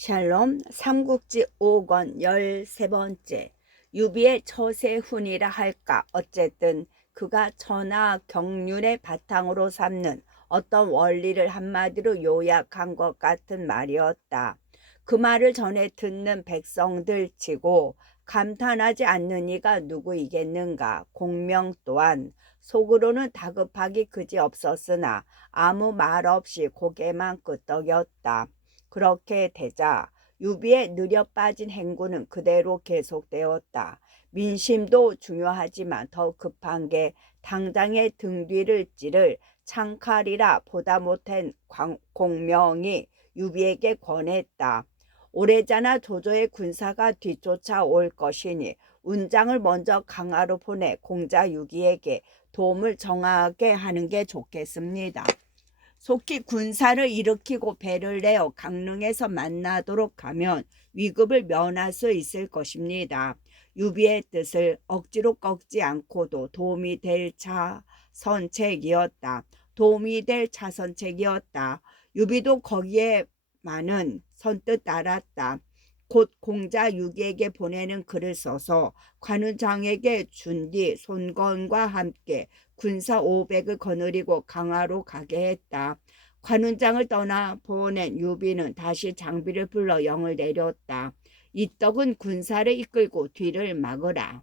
샬롬 삼국지 5권 13번째. 유비의 처세훈이라 할까. 어쨌든 그가 천하 경륜의 바탕으로 삼는 어떤 원리를 한마디로 요약한 것 같은 말이었다. 그 말을 전해 듣는 백성들 치고 감탄하지 않는 이가 누구이겠는가. 공명 또한 속으로는 다급하기 그지없었으나 아무 말 없이 고개만 끄덕였다. 그렇게 되자 유비의 느려 빠진 행군은 그대로 계속되었다. 민심도 중요하지만 더 급한 게 당장의 등 뒤를 찌를 창칼이라 보다 못한 공명이 유비에게 권했다. 오래전에 조조의 군사가 뒤쫓아 올 것이니 운장을 먼저 강화로 보내 공자 유기에게 도움을 정하게 하는 게 좋겠습니다. 속히 군사를 일으키고 배를 내어 강릉에서 만나도록 하면 위급을 면할 수 있을 것입니다. 유비의 뜻을 억지로 꺾지 않고도 도움이 될 차선책이었다. 유비도 거기에만은 선뜻 따랐다. 곧 공자 유기에게 보내는 글을 써서 관운장에게 준 뒤 손건과 함께 군사 500을 거느리고 강화로 가게 했다. 관운장을 떠나 보낸 유비는 다시 장비를 불러 영을 내렸다. 이 떡은 군사를 이끌고 뒤를 막으라.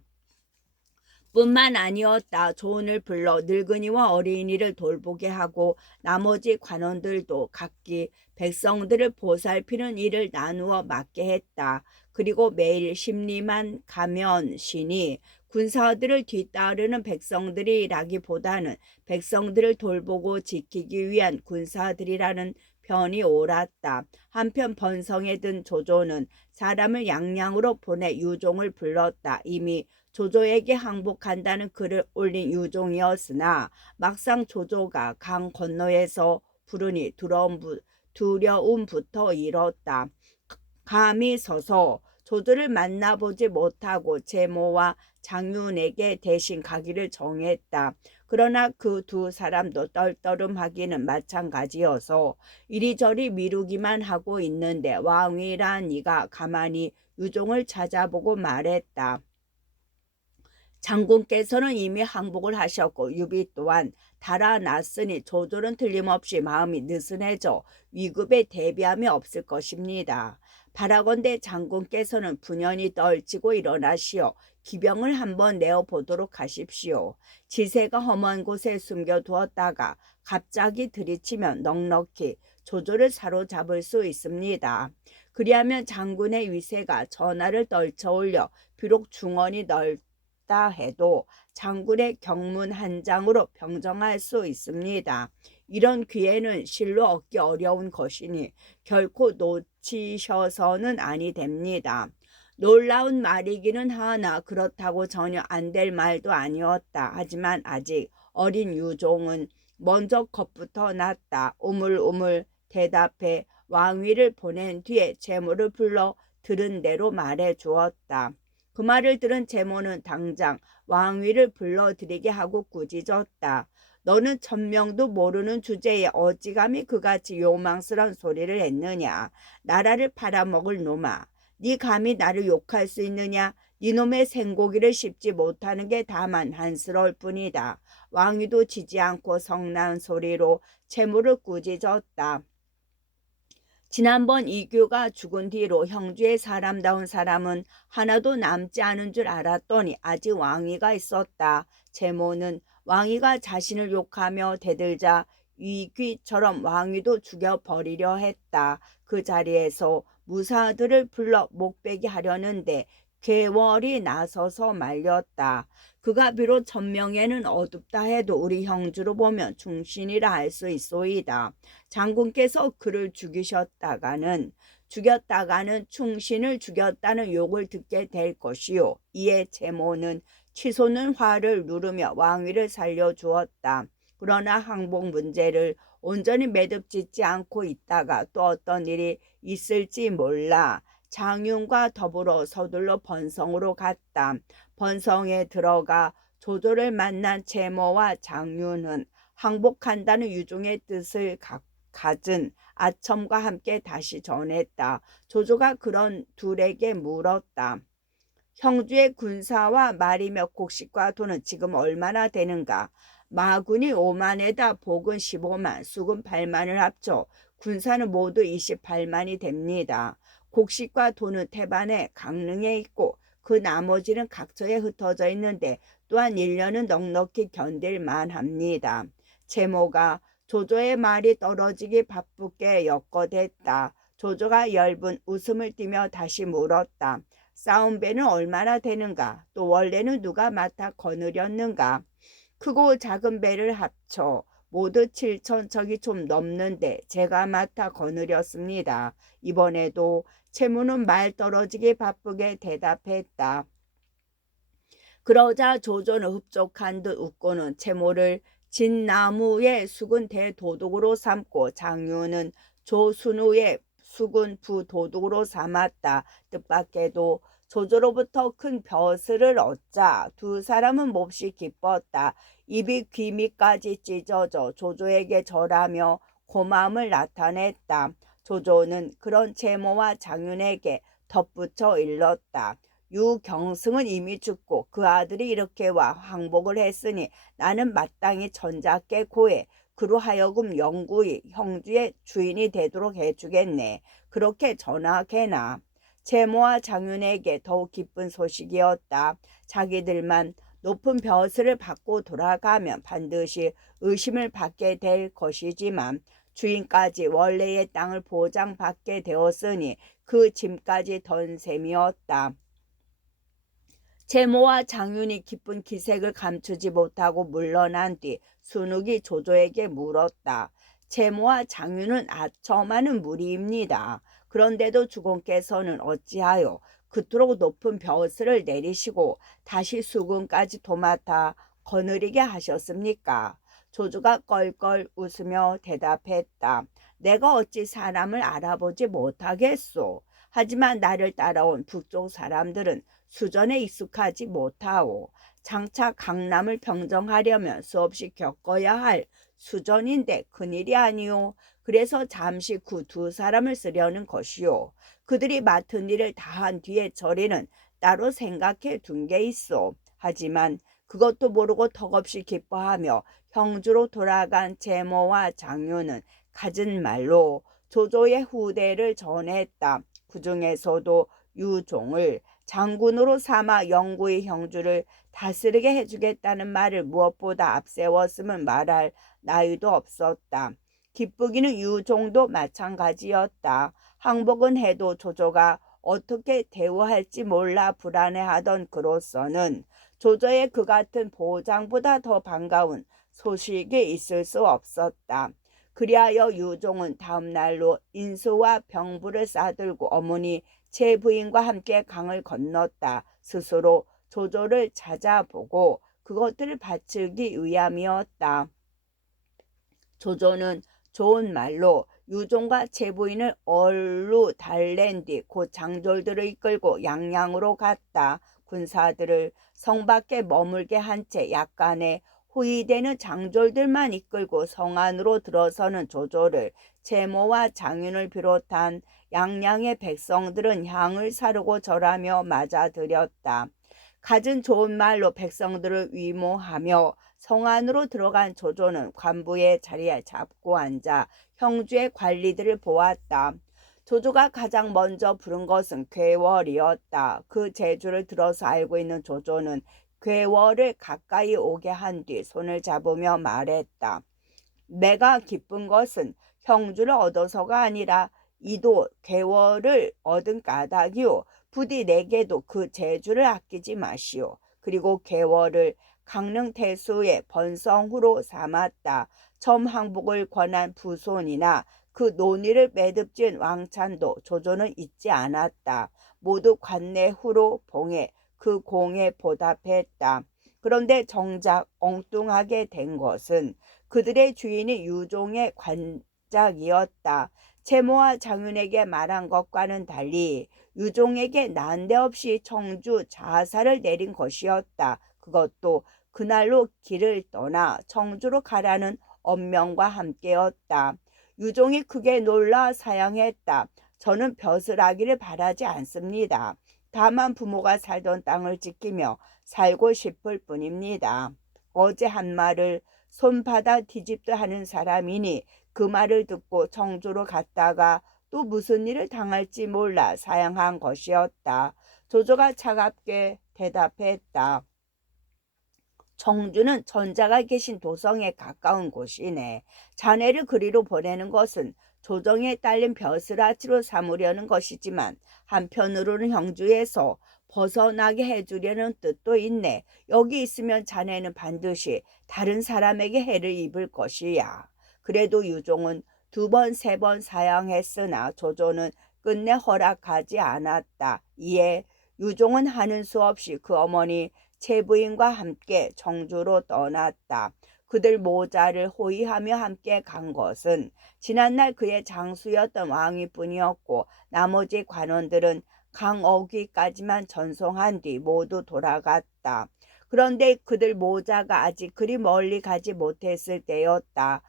뿐만 아니었다. 조은을 불러 늙은이와 어린이를 돌보게 하고 나머지 관원들도 각기 백성들을 보살피는 일을 나누어 맡게 했다. 그리고 매일 심리만 가면 시니 군사들을 뒤따르는 백성들이라기보다는 백성들을 돌보고 지키기 위한 군사들이라는 편이 옳았다. 한편 번성에 든 조조는 사람을 양양으로 보내 유종을 불렀다. 이미 조조에게 항복한다는 글을 올린 유종이었으나 막상 조조가 강 건너에서 부르니 두려움부터 일었다. 감히 서서 조조를 만나보지 못하고 제모와 장윤에게 대신 가기를 정했다. 그러나 그 두 사람도 떨떠름하기는 마찬가지여서 이리저리 미루기만 하고 있는데 왕이란 이가 가만히 유종을 찾아보고 말했다. 장군께서는 이미 항복을 하셨고 유비 또한 달아났으니 조조는 틀림없이 마음이 느슨해져 위급에 대비함이 없을 것입니다. 바라건대 장군께서는 분연히 떨치고 일어나시어 기병을 한번 내어보도록 하십시오. 지세가 험한 곳에 숨겨두었다가 갑자기 들이치면 넉넉히 조조를 사로잡을 수 있습니다. 그리하면 장군의 위세가 전하를 떨쳐올려 비록 중원이 넓다 해도 장군의 경문 한 장으로 평정할 수 있습니다. 이런 기회는 실로 얻기 어려운 것이니 결코 놓치셔서는 아니 됩니다. 놀라운 말이기는 하나 그렇다고 전혀 안 될 말도 아니었다. 하지만 아직 어린 유종은 먼저 겁부터 났다. 우물우물 대답해 왕위를 보낸 뒤에 제모를 불러 들은 대로 말해 주었다. 그 말을 들은 제모는 당장 왕위를 불러들이게 하고 꾸짖었다. 너는 천명도 모르는 주제에 어찌감히 그같이 요망스런 소리를 했느냐. 나라를 팔아먹을 놈아. 네 감히 나를 욕할 수 있느냐. 네놈의 생고기를 씹지 못하는 게 다만 한스러울 뿐이다. 왕위도 지지 않고 성난 소리로 채무를 꾸짖었다. 지난번 이규가 죽은 뒤로 형주의 사람다운 사람은 하나도 남지 않은 줄 알았더니 아직 왕위가 있었다. 제모는 왕위가 자신을 욕하며 대들자 이귀처럼 왕위도 죽여버리려 했다. 그 자리에서 무사들을 불러 목베기 하려는데 괴월이 나서서 말렸다. 그가 비록 천명에는 어둡다 해도 우리 형주로 보면 충신이라 할 수 있소이다. 장군께서 그를 죽였다가는 충신을 죽였다는 욕을 듣게 될 것이요. 이에 제모는 치솟는 화를 누르며 왕위를 살려주었다. 그러나 항복 문제를 온전히 매듭짓지 않고 있다가 또 어떤 일이 있을지 몰라 장윤과 더불어 서둘러 번성으로 갔다. 번성에 들어가 조조를 만난 제모와 장윤은 항복한다는 유종의 뜻을 가진 아첨과 함께 다시 전했다. 조조가 그런 둘에게 물었다. 형주의 군사와 말이며 곡식과 돈은 지금 얼마나 되는가? 마군이 5만에다 복은 15만, 수군 8만을 합쳐 군사는 모두 28만이 됩니다. 곡식과 돈은 태반에 강릉에 있고 그 나머지는 각처에 흩어져 있는데 또한 1년은 넉넉히 견딜 만합니다. 제모가 조조의 말이 떨어지기 바쁘게 엮어댔다. 조조가 엷은 웃음을 띠며 다시 물었다. 싸움 배는 얼마나 되는가? 또 원래는 누가 맡아 거느렸는가? 크고 작은 배를 합쳐 모두 7천척이 좀 넘는데 제가 맡아 거느렸습니다. 이번에도 채무는 말 떨어지기 바쁘게 대답했다. 그러자 조조는 흡족한 듯 웃고는 채모를 진나무의 수군 대도둑으로 삼고 장유는 조순우의 수군 부도둑으로 삼았다. 뜻밖에도 조조로부터 큰 벼슬을 얻자 두 사람은 몹시 기뻤다. 입이 귀 밑까지 찢어져 조조에게 절하며 고마움을 나타냈다. 조조는 그런 채모와 장윤에게 덧붙여 일렀다. 유경승은 이미 죽고 그 아들이 이렇게 와 항복을 했으니 나는 마땅히 전작께 고해 그로 하여금 영구히 형주의 주인이 되도록 해주겠네. 그렇게 전하게나. 채모와 장윤에게 더욱 기쁜 소식이었다. 자기들만 높은 벼슬을 받고 돌아가면 반드시 의심을 받게 될 것이지만 주인까지 원래의 땅을 보장받게 되었으니 그 짐까지 던 셈이었다. 제모와 장윤이 기쁜 기색을 감추지 못하고 물러난 뒤 순욱이 조조에게 물었다. 제모와 장윤은 아첨하는 무리입니다. 그런데도 주공께서는 어찌하여 그토록 높은 벼슬을 내리시고 다시 수군까지 도맡아 거느리게 하셨습니까? 조조가 껄껄 웃으며 대답했다. 내가 어찌 사람을 알아보지 못하겠소. 하지만 나를 따라온 북쪽 사람들은 수전에 익숙하지 못하오. 장차 강남을 평정하려면 수없이 겪어야 할 수전인데 큰일이 아니오. 그래서 잠시 그 두 사람을 쓰려는 것이오. 그들이 맡은 일을 다한 뒤에 저리는 따로 생각해 둔 게 있어. 하지만 그것도 모르고 턱없이 기뻐하며 형주로 돌아간 제모와 장유는 갖은 말로 조조의 후대를 전했다. 그 중에서도 유종을 장군으로 삼아 영구의 형주를 다스리게 해주겠다는 말을 무엇보다 앞세웠음은 말할 나위도 없었다. 기쁘기는 유종도 마찬가지였다. 항복은 해도 조조가 어떻게 대우할지 몰라 불안해하던 그로서는 조조의 그 같은 보장보다 더 반가운 소식이 있을 수 없었다. 그리하여 유종은 다음 날로 인수와 병부를 싸들고 어머니 제 부인과 함께 강을 건넜다. 스스로 조조를 찾아보고 그것들을 바치기 위함이었다. 조조는 좋은 말로 유종과 제 부인을 얼루 달랜 뒤 곧 장졸들을 이끌고 양양으로 갔다. 군사들을 성 밖에 머물게 한 채 약간의 호위되는 장졸들만 이끌고 성 안으로 들어서는 조조를 제모와 장윤을 비롯한 양양의 백성들은 향을 사르고 절하며 맞아들였다. 갖은 좋은 말로 백성들을 위모하며 성 안으로 들어간 조조는 관부의 자리에 잡고 앉아 형주의 관리들을 보았다. 조조가 가장 먼저 부른 것은 괴월이었다. 그 재주를 들어서 알고 있는 조조는 괴월을 가까이 오게 한 뒤 손을 잡으며 말했다. 내가 기쁜 것은 형주를 얻어서가 아니라 이도 괴월을 얻은 까닭이오. 부디 내게도 그 재주를 아끼지 마시오. 그리고 괴월을 강릉 태수의 번성후로 삼았다. 처음 항복을 권한 부손이나 그 논의를 매듭진 왕찬도 조조는 잊지 않았다. 모두 관내후로 봉해 그 공에 보답했다. 그런데 정작 엉뚱하게 된 것은 그들의 주인이 유종의 관작이었다. 채모와 장윤에게 말한 것과는 달리 유종에게 난데없이 청주 자사를 내린 것이었다. 그것도 그날로 길을 떠나 청주로 가라는 엄명과 함께였다. 유종이 크게 놀라 사양했다. 저는 벼슬하기를 바라지 않습니다. 다만 부모가 살던 땅을 지키며 살고 싶을 뿐입니다. 어제 한 말을 손바닥 뒤집듯 하는 사람이니 그 말을 듣고 청주로 갔다가 또 무슨 일을 당할지 몰라 사양한 것이었다. 조조가 차갑게 대답했다. 청주는 전자가 계신 도성에 가까운 곳이네. 자네를 그리로 보내는 것은 조정에 딸린 벼슬아치로 삼으려는 것이지만 한편으로는 형주에서 벗어나게 해주려는 뜻도 있네. 여기 있으면 자네는 반드시 다른 사람에게 해를 입을 것이야. 그래도 유종은 2번, 3번 사양했으나 조조는 끝내 허락하지 않았다. 이에 유종은 하는 수 없이 그 어머니 채부인과 함께 청주로 떠났다. 그들 모자를 호위하며 함께 간 것은 지난날 그의 장수였던 왕위뿐이었고 나머지 관원들은 강어귀까지만 전송한 뒤 모두 돌아갔다. 그런데 그들 모자가 아직 그리 멀리 가지 못했을 때였다.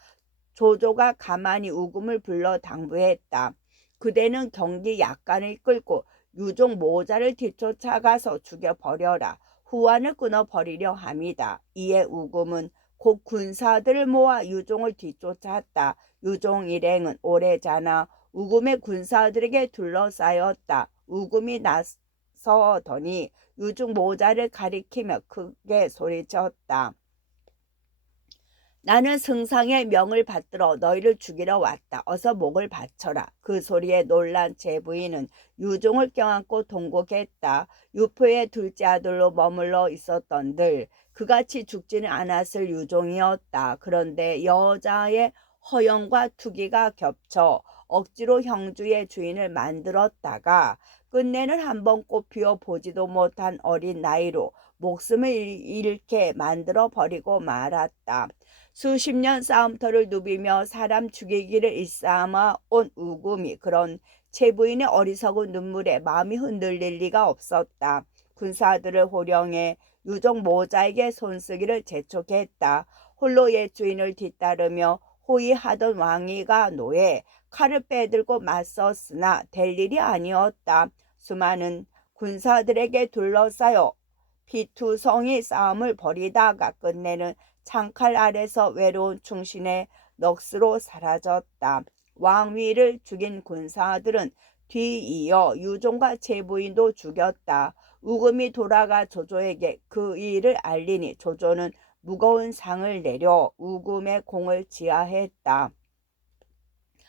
조조가 가만히 우금을 불러 당부했다. 그대는 경기 약간을 끌고 유종 모자를 뒤쫓아가서 죽여버려라. 후환을 끊어버리려 함이다. 이에 우금은 곧 군사들을 모아 유종을 뒤쫓았다. 유종 일행은 오래자나 우금의 군사들에게 둘러싸였다. 우금이 나서더니 유종 모자를 가리키며 크게 소리쳤다. 나는 승상의 명을 받들어 너희를 죽이러 왔다. 어서 목을 바쳐라. 그 소리에 놀란 제부인은 유종을 껴안고 통곡했다. 유포의 둘째 아들로 머물러 있었던들 그같이 죽지는 않았을 유종이었다. 그런데 여자의 허영과 투기가 겹쳐 억지로 형주의 주인을 만들었다가 끝내는 한번 꽃피워 보지도 못한 어린 나이로 목숨을 잃게 만들어 버리고 말았다. 수십 년 싸움터를 누비며 사람 죽이기를 일삼아 온 우금이 그런 채부인의 어리석은 눈물에 마음이 흔들릴 리가 없었다. 군사들을 호령해 유종 모자에게 손쓰기를 재촉했다. 홀로 옛 주인을 뒤따르며 호위하던 왕이가 노예 칼을 빼들고 맞섰으나 될 일이 아니었다. 수많은 군사들에게 둘러싸여 피투성이 싸움을 벌이다가 끝내는 창칼 아래서 외로운 충신의 넋으로 사라졌다. 왕위를 죽인 군사들은 뒤이어 유종과 제부인도 죽였다. 우금이 돌아가 조조에게 그 일을 알리니 조조는 무거운 상을 내려 우금의 공을 지하했다.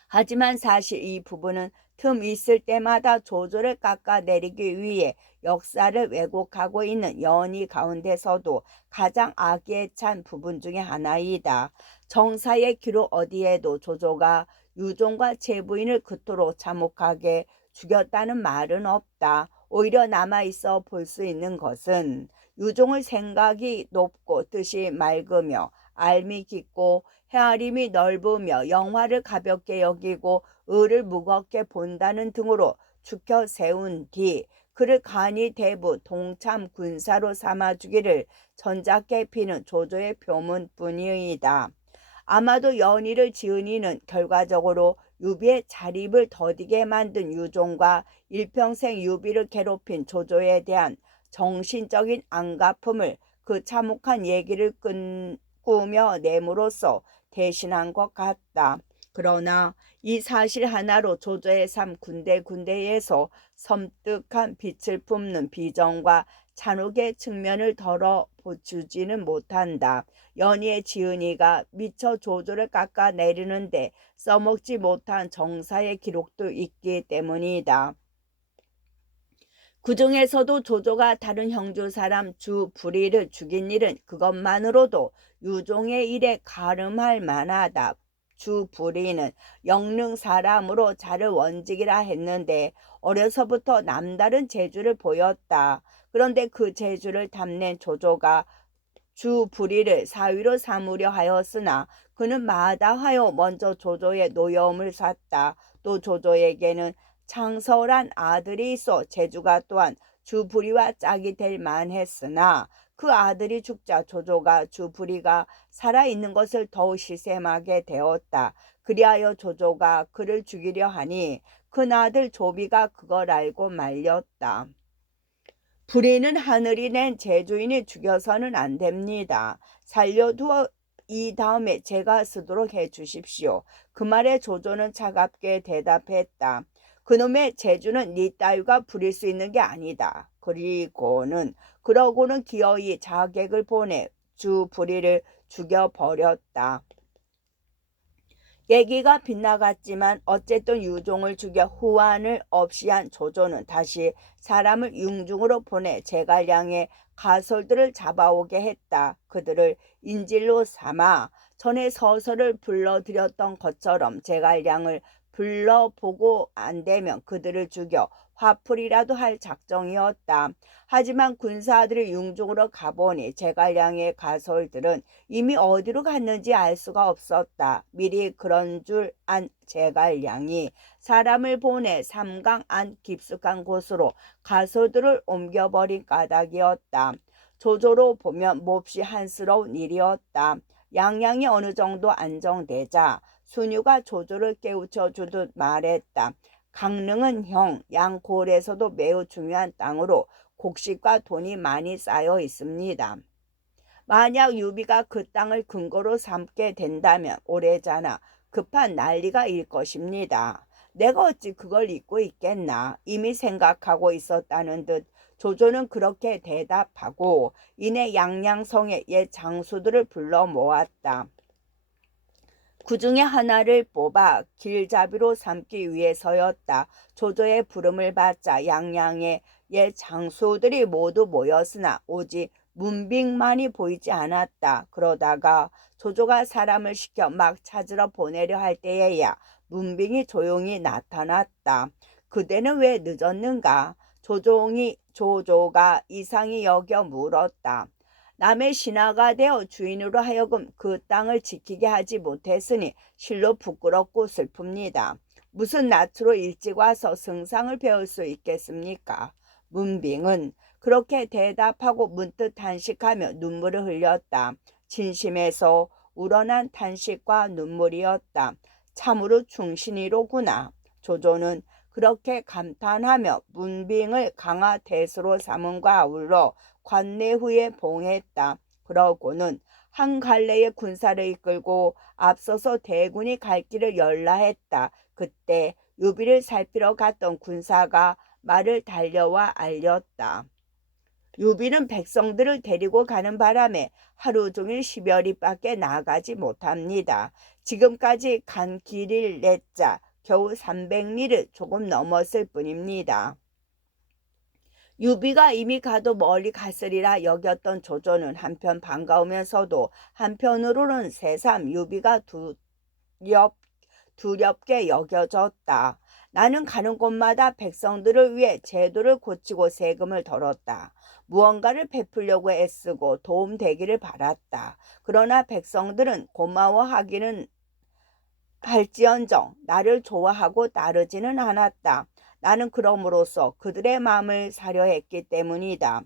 하지만 사실 이 부부는 틈 있을 때마다 조조를 깎아내리기 위해 역사를 왜곡하고 있는 연희 가운데서도 가장 악에 찬 부분 중에 하나이다. 정사의 기록 어디에도 조조가 유종과 제부인을 그토록 참혹하게 죽였다는 말은 없다. 오히려 남아있어 볼 수 있는 것은 유종의 생각이 높고 뜻이 맑으며 알미 깊고 헤아림이 넓으며 영화를 가볍게 여기고 의를 무겁게 본다는 등으로 죽여 세운 뒤 그를 간이 대부 동참 군사로 삼아주기를 전작게 피는 조조의 표문뿐이다. 아마도 연희를 지은 이는 결과적으로 유비의 자립을 더디게 만든 유종과 일평생 유비를 괴롭힌 조조에 대한 정신적인 안갚음을 그 참혹한 얘기를 꾸며 내므로써 대신한 것 같다. 그러나 이 사실 하나로 조조의 삶 군데군데에서 섬뜩한 빛을 뿜는 비정과 잔혹의 측면을 덜어보주지는 못한다. 연희의 지은이가 미처 조조를 깎아내리는데 써먹지 못한 정사의 기록도 있기 때문이다. 그 중에서도 조조가 다른 형주 사람 주부리를 죽인 일은 그것만으로도 유종의 일에 가름할 만하다. 주부리는 영릉 사람으로 자를 원직이라 했는데 어려서부터 남다른 재주를 보였다. 그런데 그 재주를 탐낸 조조가 주부리를 사위로 삼으려 하였으나 그는 마다하여 먼저 조조의 노여움을 샀다. 또 조조에게는 창설한 아들이 있어 재주가 또한 주부리와 짝이 될 만했으나 그 아들이 죽자 조조가 주부리가 살아있는 것을 더욱 시샘하게 되었다. 그리하여 조조가 그를 죽이려 하니 큰아들 조비가 그걸 알고 말렸다. 불의는 하늘이 낸 제주인이 죽여서는 안 됩니다. 살려두어 이 다음에 제가 쓰도록 해 주십시오. 그 말에 조조는 차갑게 대답했다. 그놈의 제주는 네 따위가 부릴 수 있는 게 아니다. 그러고는 기어이 자객을 보내 주부리를 죽여버렸다. 얘기가 빗나갔지만 어쨌든 유종을 죽여 후환을 없이 한 조조는 다시 사람을 융중으로 보내 제갈량의 가솔들을 잡아오게 했다. 그들을 인질로 삼아 전에 서서를 불러들였던 것처럼 제갈량을 불러보고 안 되면 그들을 죽여 화풀이라도 할 작정이었다. 하지만 군사들이 융중으로 가보니 제갈량의 가솔들은 이미 어디로 갔는지 알 수가 없었다. 미리 그런 줄 안 제갈량이 사람을 보내 삼강 안 깊숙한 곳으로 가솔들을 옮겨버린 까닭이었다. 조조로 보면 몹시 한스러운 일이었다. 양양이 어느 정도 안정되자 순유가 조조를 깨우쳐 주듯 말했다. 강릉은 형 양골에서도 매우 중요한 땅으로 곡식과 돈이 많이 쌓여 있습니다. 만약 유비가 그 땅을 근거로 삼게 된다면 오래잖아 급한 난리가 일 것입니다. 내가 어찌 그걸 잊고 있겠나. 이미 생각하고 있었다는 듯 조조는 그렇게 대답하고 이내 양양성의 옛 장수들을 불러 모았다. 그 중에 하나를 뽑아 길잡이로 삼기 위해서였다. 조조의 부름을 받자 양양의 옛 장수들이 모두 모였으나 오직 문빙만이 보이지 않았다. 그러다가 조조가 사람을 시켜 막 찾으러 보내려 할 때에야 문빙이 조용히 나타났다. 그대는 왜 늦었는가? 조조가 이상히 여겨 물었다. 남의 신하가 되어 주인으로 하여금 그 땅을 지키게 하지 못했으니 실로 부끄럽고 슬픕니다. 무슨 낯으로 일찍 와서 승상을 배울 수 있겠습니까? 문빙은 그렇게 대답하고 문득 탄식하며 눈물을 흘렸다. 진심에서 우러난 탄식과 눈물이었다. 참으로 충신이로구나. 조조는 그렇게 감탄하며 문빙을 강화 대수로 삼음과 아울러 관내 후에 봉했다. 그러고는 한 갈래의 군사를 이끌고 앞서서 대군이 갈 길을 열라 했다. 그때 유비를 살피러 갔던 군사가 말을 달려와 알렸다. 유비는 백성들을 데리고 가는 바람에 하루 종일 10여리 밖에 나가지 못합니다. 지금까지 간 길을 냈자 겨우 300리를 조금 넘었을 뿐입니다. 유비가 이미 가도 멀리 갔으리라 여겼던 조조는 한편 반가우면서도 한편으로는 새삼 유비가 두렵게 여겨졌다. 나는 가는 곳마다 백성들을 위해 제도를 고치고 세금을 덜었다. 무언가를 베풀려고 애쓰고 도움되기를 바랐다. 그러나 백성들은 고마워하기는 할지언정 나를 좋아하고 따르지는 않았다. 나는 그럼으로써 그들의 마음을 사려 했기 때문이다.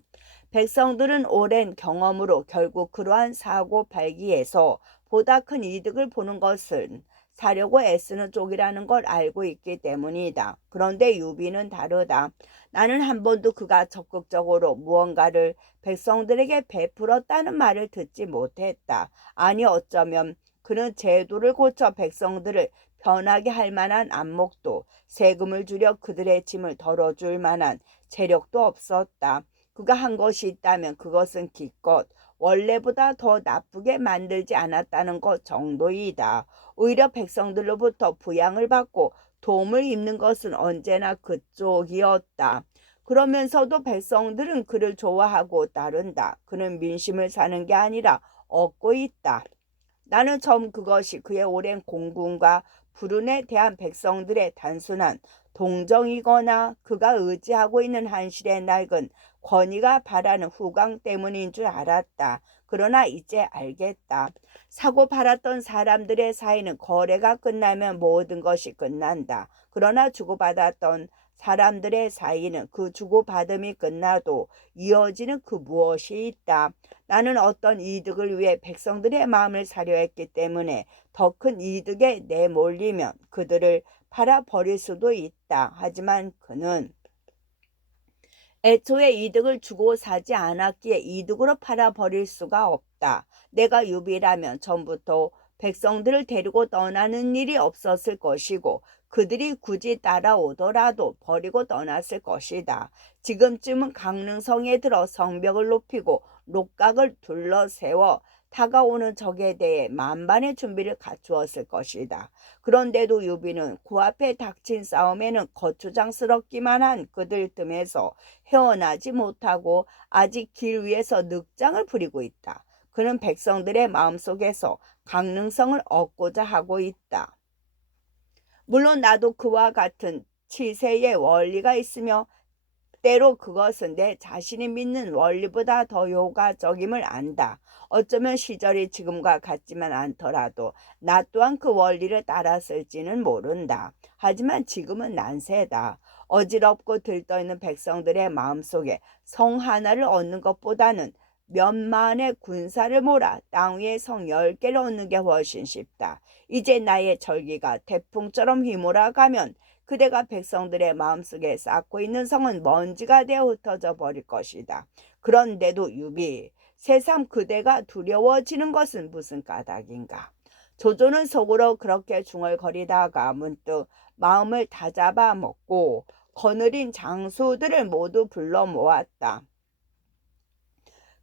백성들은 오랜 경험으로 결국 그러한 사고 발기에서 보다 큰 이득을 보는 것은 사려고 애쓰는 쪽이라는 걸 알고 있기 때문이다. 그런데 유비는 다르다. 나는 한 번도 그가 적극적으로 무언가를 백성들에게 베풀었다는 말을 듣지 못했다. 아니 어쩌면 그는 제도를 고쳐 백성들을 편하게 할 만한 안목도 세금을 줄여 그들의 짐을 덜어줄 만한 재력도 없었다. 그가 한 것이 있다면 그것은 기껏 원래보다 더 나쁘게 만들지 않았다는 것 정도이다. 오히려 백성들로부터 부양을 받고 도움을 입는 것은 언제나 그쪽이었다. 그러면서도 백성들은 그를 좋아하고 따른다. 그는 민심을 사는 게 아니라 얻고 있다. 나는 처음 그것이 그의 오랜 공군과 불운에 대한 백성들의 단순한 동정이거나 그가 의지하고 있는 한실의 낡은 권위가 바라는 후광 때문인 줄 알았다. 그러나 이제 알겠다. 사고 팔았던 사람들의 사이는 거래가 끝나면 모든 것이 끝난다. 그러나 주고받았던 사람들의 사이는 그 주고받음이 끝나도 이어지는 그 무엇이 있다. 나는 어떤 이득을 위해 백성들의 마음을 사려 했기 때문에 더 큰 이득에 내몰리면 그들을 팔아버릴 수도 있다. 하지만 그는 애초에 이득을 주고 사지 않았기에 이득으로 팔아버릴 수가 없다. 내가 유비라면 전부터 백성들을 데리고 떠나는 일이 없었을 것이고 그들이 굳이 따라오더라도 버리고 떠났을 것이다. 지금쯤은 강릉성에 들어 성벽을 높이고 록각을 둘러세워 다가오는 적에 대해 만반의 준비를 갖추었을 것이다. 그런데도 유비는 코앞에 닥친 싸움에는 거추장스럽기만 한 그들 틈에서 헤어나지 못하고 아직 길 위에서 늑장을 부리고 있다. 그는 백성들의 마음속에서 강릉성을 얻고자 하고 있다. 물론 나도 그와 같은 치세의 원리가 있으며 때로 그것은 내 자신이 믿는 원리보다 더 효과적임을 안다. 어쩌면 시절이 지금과 같지만 않더라도 나 또한 그 원리를 따랐을지는 모른다. 하지만 지금은 난세다. 어지럽고 들떠있는 백성들의 마음속에 성 하나를 얻는 것보다는 몇만의 군사를 몰아 땅 위에 성 10개를 얻는 게 훨씬 쉽다. 이제 나의 절기가 태풍처럼 휘몰아가면 그대가 백성들의 마음속에 쌓고 있는 성은 먼지가 되어 흩어져 버릴 것이다. 그런데도 유비, 새삼 그대가 두려워지는 것은 무슨 까닭인가? 조조는 속으로 그렇게 중얼거리다가 문득 마음을 다잡아 먹고 거느린 장수들을 모두 불러 모았다.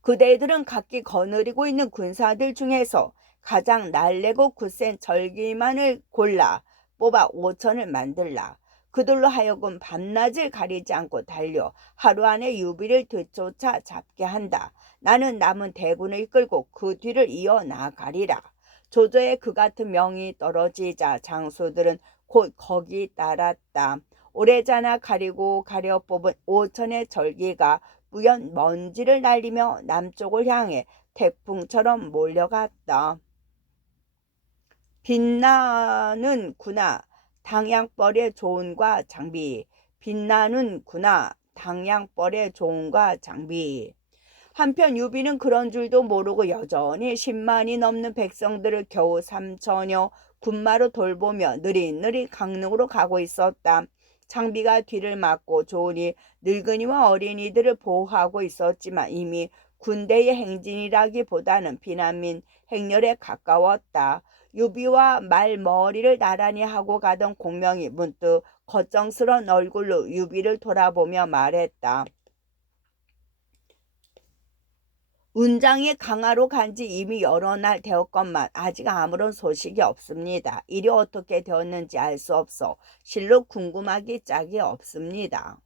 그대들은 각기 거느리고 있는 군사들 중에서 가장 날래고 굳센 절기만을 골라 뽑아 5천을 만들라. 그들로 하여금 밤낮을 가리지 않고 달려 하루 안에 유비를 되쫓아 잡게 한다. 나는 남은 대군을 이끌고 그 뒤를 이어나가리라. 조조의 그 같은 명이 떨어지자 장수들은 곧 거기 따랐다. 오래자나 가리고 가려 뽑은 5천의 절기가 뿌연 먼지를 날리며 남쪽을 향해 태풍처럼 몰려갔다. 빛나는구나 당양벌의 조은과 장비. 빛나는구나 당양벌의 조은과 장비. 한편 유비는 그런 줄도 모르고 여전히 10만이 넘는 백성들을 겨우 3천여 군마로 돌보며 느릿느릿 강릉으로 가고 있었다. 장비가 뒤를 막고 조은이 늙은이와 어린이들을 보호하고 있었지만 이미 군대의 행진이라기보다는 비난민 행렬에 가까웠다. 유비와 말머리를 나란히 하고 가던 공명이 문득 걱정스러운 얼굴로 유비를 돌아보며 말했다. 운장이 강화로 간 지 이미 여러 날 되었건만 아직 아무런 소식이 없습니다. 일이 어떻게 되었는지 알 수 없어 실로 궁금하기 짝이 없습니다.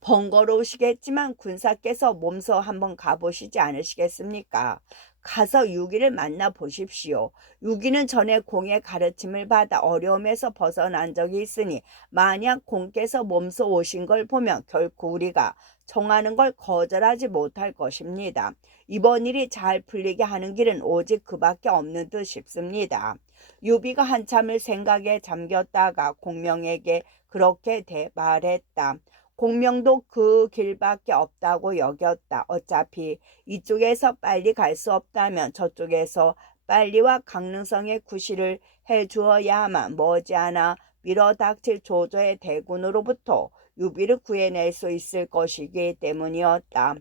번거로우시겠지만 군사께서 몸소 한번 가보시지 않으시겠습니까? 가서 유기를 만나 보십시오. 유기는 전에 공의 가르침을 받아 어려움에서 벗어난 적이 있으니 만약 공께서 몸소 오신 걸 보면 결코 우리가 청하는 걸 거절하지 못할 것입니다. 이번 일이 잘 풀리게 하는 길은 오직 그밖에 없는 듯 싶습니다. 유비가 한참을 생각에 잠겼다가 공명에게 그렇게 말했다. 공명도 그 길밖에 없다고 여겼다. 어차피 이쪽에서 빨리 갈 수 없다면 저쪽에서 빨리와 강릉성의 구실을 해주어야만 머지않아 밀어닥칠 조조의 대군으로부터 유비를 구해낼 수 있을 것이기 때문이었다.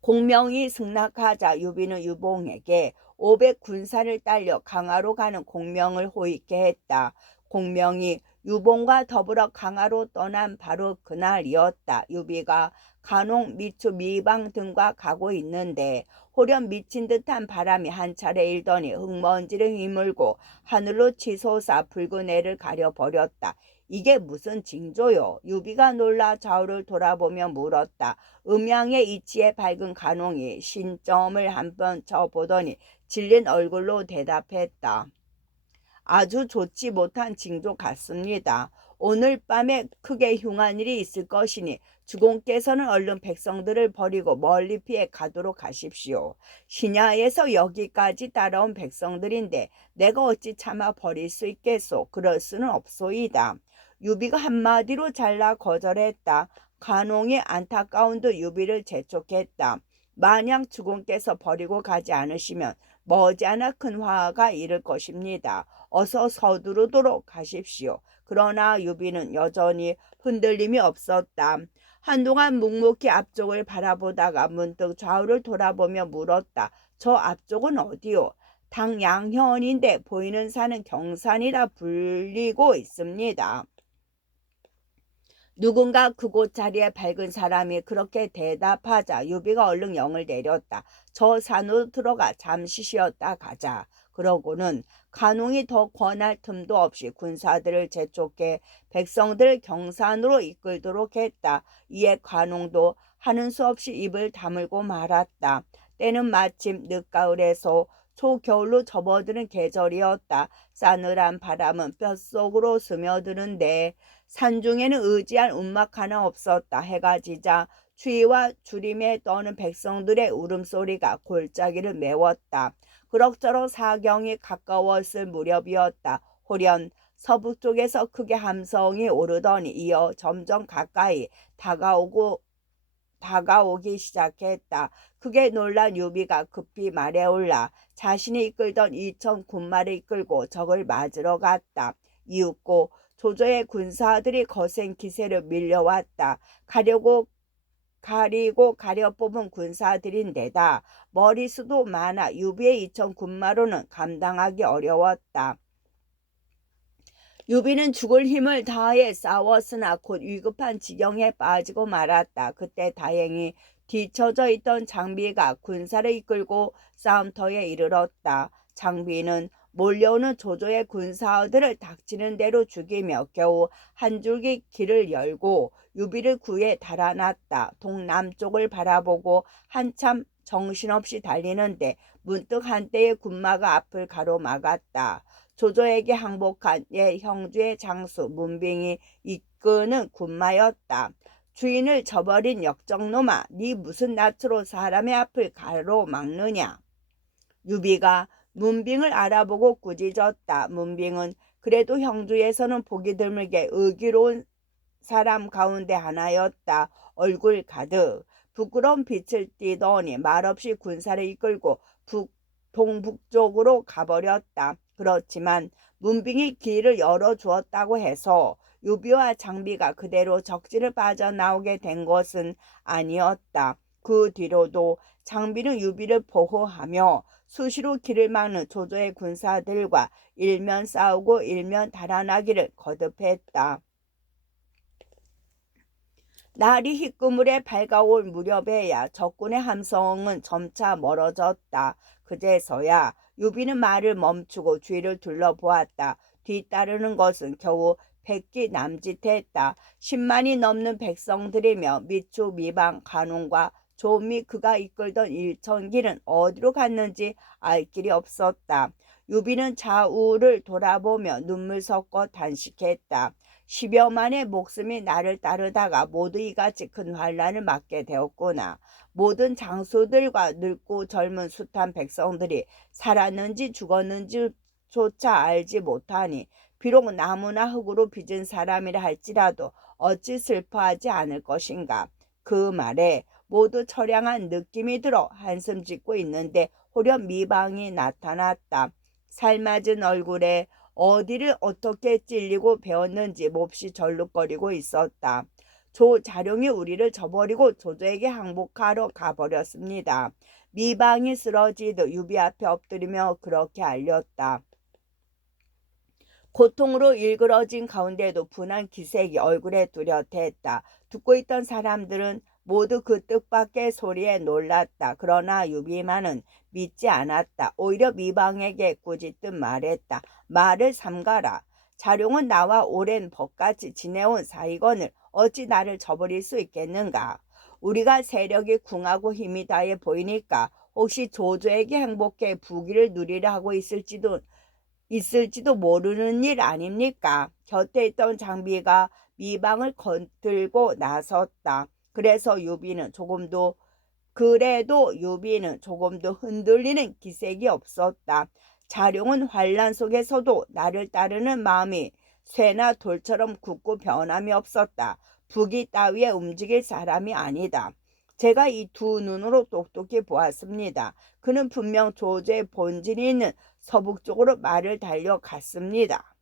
공명이 승낙하자 유비는 유봉에게 500 군사를 딸려 강화로 가는 공명을 호위케 했다. 공명이 유봉과 더불어 강화로 떠난 바로 그날이었다. 유비가 간홍, 미추, 미방 등과 가고 있는데 호련 미친 듯한 바람이 한 차례 일더니 흙먼지를 휘물고 하늘로 치솟아 붉은 해를 가려버렸다. 이게 무슨 징조요? 유비가 놀라 좌우를 돌아보며 물었다. 음양의 이치에 밝은 간홍이 신점을 한번 쳐보더니 질린 얼굴로 대답했다. 아주 좋지 못한 징조 같습니다. 오늘 밤에 크게 흉한 일이 있을 것이니 주공께서는 얼른 백성들을 버리고 멀리 피해 가도록 하십시오. 신야에서 여기까지 따라온 백성들인데 내가 어찌 참아 버릴 수 있겠소. 그럴 수는 없소이다. 유비가 한마디로 잘라 거절했다. 간홍이 안타까운 듯 유비를 재촉했다. 만약 주공께서 버리고 가지 않으시면 머지않아 큰 화가 이를 것입니다. 어서 서두르도록 하십시오. 그러나 유비는 여전히 흔들림이 없었다. 한동안 묵묵히 앞쪽을 바라보다가 문득 좌우를 돌아보며 물었다. 저 앞쪽은 어디요? 당 양현인데 보이는 산은 경산이라 불리고 있습니다. 누군가 그곳 자리에 밝은 사람이 그렇게 대답하자 유비가 얼른 영을 내렸다. 저 산으로 들어가 잠시 쉬었다 가자. 그러고는 간홍이 더 권할 틈도 없이 군사들을 재촉해 백성들을 경산으로 이끌도록 했다. 이에 간홍도 하는 수 없이 입을 다물고 말았다. 때는 마침 늦가을에서 초겨울로 접어드는 계절이었다. 싸늘한 바람은 뼛속으로 스며드는데 산중에는 의지할 움막 하나 없었다. 해가 지자 추위와 주림에 떠는 백성들의 울음소리가 골짜기를 메웠다. 그럭저럭 사경이 가까웠을 무렵이었다. 호련 서북쪽에서 크게 함성이 오르더니 이어 점점 가까이 다가오기 시작했다. 크게 놀란 유비가 급히 말에 올라 자신이 이끌던 2천 군마를 이끌고 적을 맞으러 갔다. 이윽고 조조의 군사들이 거센 기세로 밀려왔다. 가리고 가려 뽑은 군사들인데다 머리수도 많아 유비의 2천 군마로는 감당하기 어려웠다. 유비는 죽을 힘을 다해 싸웠으나 곧 위급한 지경에 빠지고 말았다. 그때 다행히 뒤처져 있던 장비가 군사를 이끌고 싸움터에 이르렀다. 장비는 몰려오는 조조의 군사들을 닥치는 대로 죽이며 겨우 한 줄기 길을 열고 유비를 구해 달아났다. 동남쪽을 바라보고 한참 정신없이 달리는데 문득 한때의 군마가 앞을 가로막았다. 조조에게 항복한 옛 형주의 장수 문빙이 이끄는 군마였다. 주인을 저버린 역적놈아, 네 무슨 낯으로 사람의 앞을 가로막느냐. 유비가 문빙을 알아보고 꾸짖었다. 문빙은 그래도 형주에서는 보기 드물게 의기로운 사람 가운데 하나였다. 얼굴 가득 부끄러운 빛을 띠더니 말없이 군사를 이끌고 동북쪽으로 가버렸다. 그렇지만 문빙이 길을 열어주었다고 해서 유비와 장비가 그대로 적지를 빠져나오게 된 것은 아니었다. 그 뒤로도 장비는 유비를 보호하며 수시로 길을 막는 조조의 군사들과 일면 싸우고 일면 달아나기를 거듭했다. 날이 희끄물에 밝아올 무렵에야 적군의 함성은 점차 멀어졌다. 그제서야 유비는 말을 멈추고 주위를 둘러보았다. 뒤따르는 것은 겨우 100기 남짓했다. 10만이 넘는 백성들이며 미추 미방 간홍과 조미 그가 이끌던 1천길은 어디로 갔는지 알 길이 없었다. 유비는 좌우를 돌아보며 눈물 섞어 단식했다. 10여만의 목숨이 나를 따르다가 모두 이같이 큰 환란을 맞게 되었구나. 모든 장수들과 늙고 젊은 숱한 백성들이 살았는지 죽었는지조차 알지 못하니 비록 나무나 흙으로 빚은 사람이라 할지라도 어찌 슬퍼하지 않을 것인가. 그 말에 모두 처량한 느낌이 들어 한숨 짓고 있는데 호련 미방이 나타났다. 살맞은 얼굴에 어디를 어떻게 찔리고 베었는지 몹시 절룩거리고 있었다. 조자룡이 우리를 저버리고 조조에게 항복하러 가버렸습니다. 미방이 쓰러지듯 유비 앞에 엎드리며 그렇게 알렸다. 고통으로 일그러진 가운데도 분한 기색이 얼굴에 뚜렷했다. 듣고 있던 사람들은 모두 그 뜻밖의 소리에 놀랐다. 그러나 유비만은 믿지 않았다. 오히려 미방에게 꾸짖듯 말했다. 말을 삼가라. 자룡은 나와 오랜 법같이 지내온 사이건을 어찌 나를 저버릴 수 있겠는가. 우리가 세력이 궁하고 힘이 다해 보이니까 혹시 조조에게 행복해 부귀를 누리려 하고 있을지도 모르는 일 아닙니까? 곁에 있던 장비가 미방을 건들고 나섰다. 그래도 유비는 조금도 흔들리는 기색이 없었다. 자룡은 환란 속에서도 나를 따르는 마음이 쇠나 돌처럼 굳고 변함이 없었다. 북이 따위에 움직일 사람이 아니다. 제가 이 두 눈으로 똑똑히 보았습니다. 그는 분명 조조의 본진이 있는 서북 쪽으로 말을 달려갔습니다.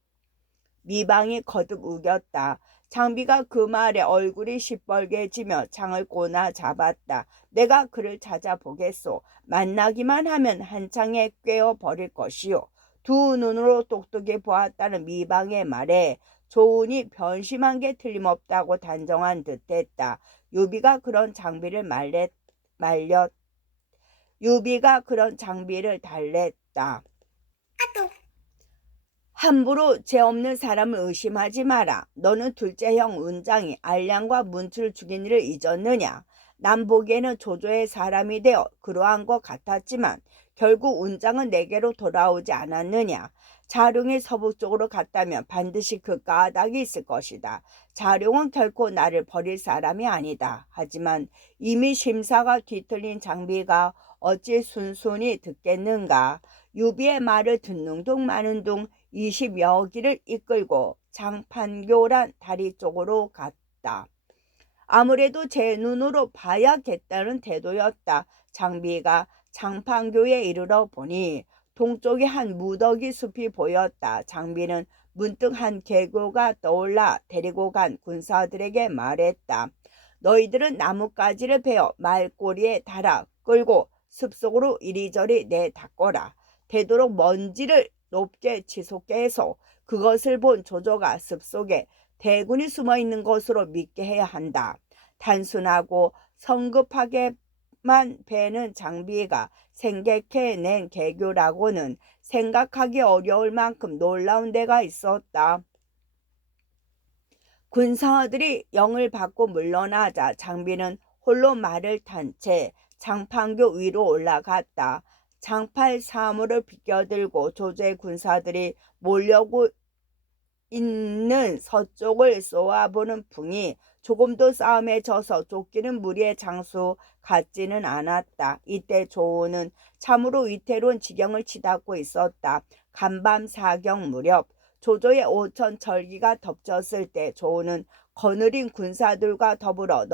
미방이 거듭 우겼다. 장비가 그 말에 얼굴이 시뻘개지며 창을 꼬나 잡았다. 내가 그를 찾아보겠소. 만나기만 하면 한창에 꿰어버릴 것이요. 두 눈으로 똑똑히 보았다는 미방의 말에 조은이 변심한 게 틀림없다고 단정한 듯했다. 유비가 그런 장비를 유비가 그런 장비를 달랬다. 함부로 죄 없는 사람을 의심하지 마라. 너는 둘째 형 운장이 알량과 문추를 죽인 일을 잊었느냐? 남 보기에는 조조의 사람이 되어 그러한 것 같았지만 결국 운장은 내게로 돌아오지 않았느냐? 자룡이 서북 쪽으로 갔다면 반드시 그 까닭이 있을 것이다. 자룡은 결코 나를 버릴 사람이 아니다. 하지만 이미 심사가 뒤틀린 장비가 어찌 순순히 듣겠는가? 유비의 말을 듣는 둥 마는 둥 20여 기를 이끌고 장판교란 다리 쪽으로 갔다. 아무래도 제 눈으로 봐야겠다는 태도였다. 장비가 장판교에 이르러 보니 동쪽에 한 무더기 숲이 보였다. 장비는 문득 한 계교가 떠올라 데리고 간 군사들에게 말했다. 너희들은 나뭇가지를 베어 말꼬리에 달아 끌고 숲속으로 이리저리 내닦거라. 되도록 먼지를 높게 치솟게 해서 그것을 본 조조가 습속에 대군이 숨어있는 것으로 믿게 해야 한다. 단순하고 성급하게만 베는 장비가 생각해낸 개교라고는 생각하기 어려울 만큼 놀라운 데가 있었다. 군사들이 영을 받고 물러나자 장비는 홀로 말을 탄 채 장판교 위로 올라갔다. 장팔 사물을 비껴들고 조조의 군사들이 몰려오고 있는 서쪽을 쏘아보는 풍이 조금도 싸움에 져서 쫓기는 무리의 장수 같지는 않았다. 이때 조우는 참으로 위태로운 지경을 치닫고 있었다. 간밤 사경 무렵 조조의 5천 절기가 덮쳤을 때 조우는 거느린 군사들과 더불어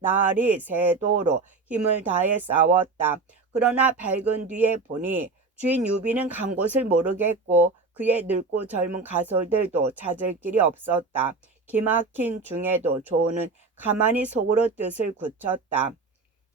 나리 세도로 힘을 다해 싸웠다. 그러나 밝은 뒤에 보니 주인 유비는 간 곳을 모르겠고 그의 늙고 젊은 가솔들도 찾을 길이 없었다. 기막힌 중에도 조우는 가만히 속으로 뜻을 굳혔다.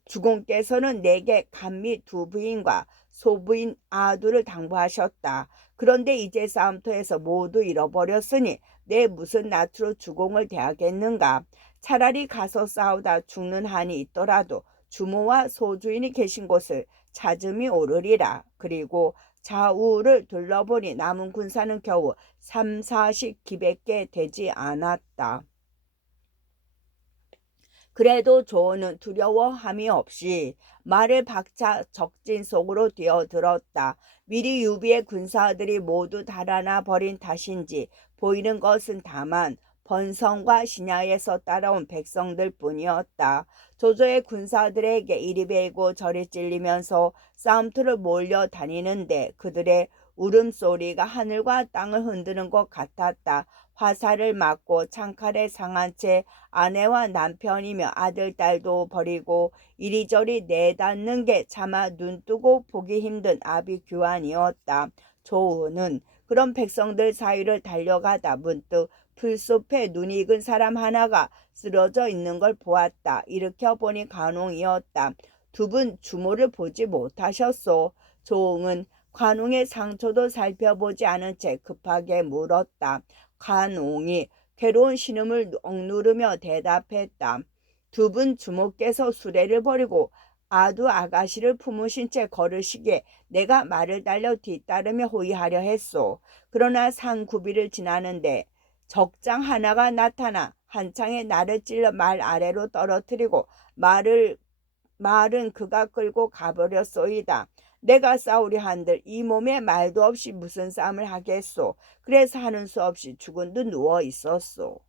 주공께서는 내게 감미 두 부인과 소부인 아두를 당부하셨다. 그런데 이제 싸움터에서 모두 잃어버렸으니 내 무슨 낯으로 주공을 대하겠는가. 차라리 가서 싸우다 죽는 한이 있더라도 주모와 소주인이 계신 곳을 찾음이 오르리라. 그리고 좌우를 둘러보니 남은 군사는 겨우 3, 40기밖에 되지 않았다. 그래도 조우는 두려워함이 없이 말을 박차 적진 속으로 뛰어들었다. 미리 유비의 군사들이 모두 달아나 버린 탓인지 보이는 것은 다만 번성과 신야에서 따라온 백성들 뿐이었다. 조조의 군사들에게 이리 베이고 저리 찔리면서 싸움터를 몰려다니는데 그들의 울음소리가 하늘과 땅을 흔드는 것 같았다. 화살을 맞고 창칼에 상한 채 아내와 남편이며 아들, 딸도 버리고 이리저리 내닫는 게 차마 눈뜨고 보기 힘든 아비규환이었다. 조우는 그런 백성들 사이를 달려가다 문득 풀숲에 눈 익은 사람 하나가 쓰러져 있는 걸 보았다. 일으켜 보니 관홍이었다. 두 분 주모를 보지 못하셨소? 조응은 관홍의 상처도 살펴보지 않은 채 급하게 물었다. 관홍이 괴로운 신음을 억누르며 대답했다. 두 분 주모께서 수레를 버리고 아두 아가씨를 품으신 채 걸으시기에 내가 말을 달려 뒤따르며 호위하려 했소. 그러나 산구비를 지나는데 적장 하나가 나타나 한창에 나를 찔러 말 아래로 떨어뜨리고 말은 그가 끌고 가버렸소이다. 내가 싸우려 한들 이 몸에 말도 없이 무슨 싸움을 하겠소. 그래서 하는 수 없이 죽은 듯 누워 있었소.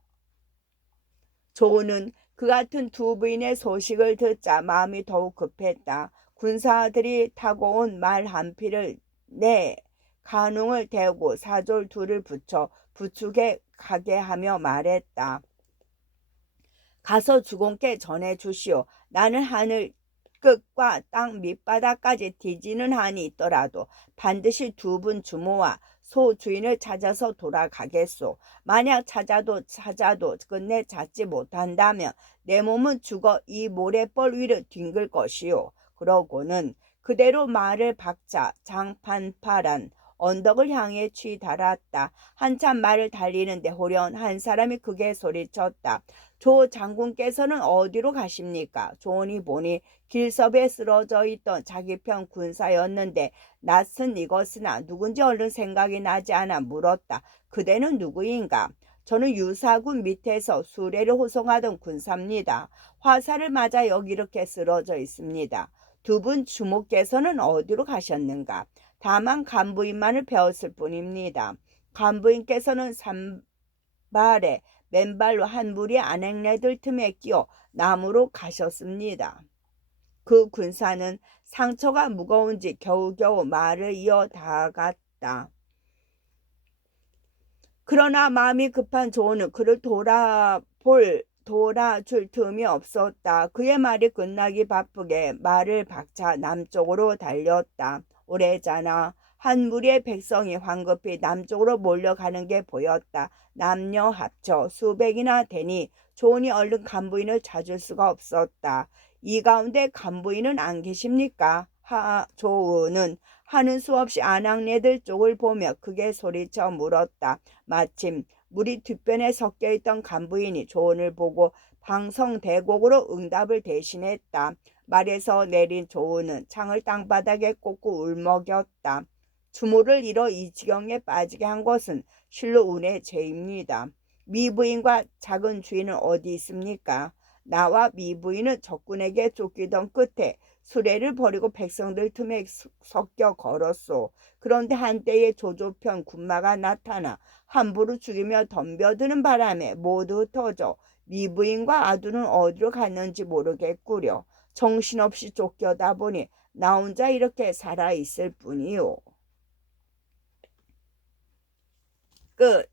조우는 그 같은 두 부인의 소식을 듣자 마음이 더욱 급했다. 군사들이 타고 온 말 한 피를 내 간웅을 대고 사졸 둘을 붙여 부축해 가게 하며 말했다. 가서 주공께 전해 주시오. 나는 하늘 끝과 땅 밑바닥까지 뒤지는 한이 있더라도 반드시 두 분 주모와 소 주인을 찾아서 돌아가겠소. 만약 찾아도 끝내 찾지 못한다면 내 몸은 죽어 이 모래벌 위를 뒹굴 것이오. 그러고는 그대로 말을 박자 장판파란 언덕을 향해 취달았다. 한참 말을 달리는데 호련 한 사람이 크게 소리쳤다. 조 장군께서는 어디로 가십니까? 조은이 보니 길섭에 쓰러져 있던 자기 편 군사였는데 낯은 이것으나 누군지 얼른 생각이 나지 않아 물었다. 그대는 누구인가? 저는 유사군 밑에서 수레를 호송하던 군사입니다. 화살을 맞아 여기 이렇게 쓰러져 있습니다. 두 분 주모께서는 어디로 가셨는가? 다만 간부인만을 배웠을 뿐입니다. 간부인께서는 산발에 맨발로 한 무리의 안행네들 틈에 끼어 나무로 가셨습니다. 그 군사는 상처가 무거운지 겨우겨우 말을 이어 다갔다. 그러나 마음이 급한 조은은 그를 돌아줄 틈이 없었다. 그의 말이 끝나기 바쁘게 말을 박차 남쪽으로 달렸다. 오래잖아 한 무리의 백성이 황급히 남쪽으로 몰려가는 게 보였다. 남녀 합쳐 수백이나 되니 조은이 얼른 간부인을 찾을 수가 없었다. 이 가운데 간부인은 안 계십니까? 조은은 하는 수 없이 아낙네들 쪽을 보며 크게 소리쳐 물었다. 마침 무리 뒷변에 섞여있던 간부인이 조은을 보고 방성대곡으로 응답을 대신했다. 말에서 내린 조은은 창을 땅바닥에 꽂고 울먹였다. 주모를 잃어 이 지경에 빠지게 한 것은 실로 운의 죄입니다. 미부인과 작은 주인은 어디 있습니까? 나와 미부인은 적군에게 쫓기던 끝에 수레를 버리고 백성들 틈에 섞여 걸었소. 그런데 한때의 조조편 군마가 나타나 함부로 죽이며 덤벼드는 바람에 모두 흩어져 미부인과 아두는 어디로 갔는지 모르겠구려. 정신없이 쫓겨다 보니 나 혼자 이렇게 살아있을 뿐이요. 끝.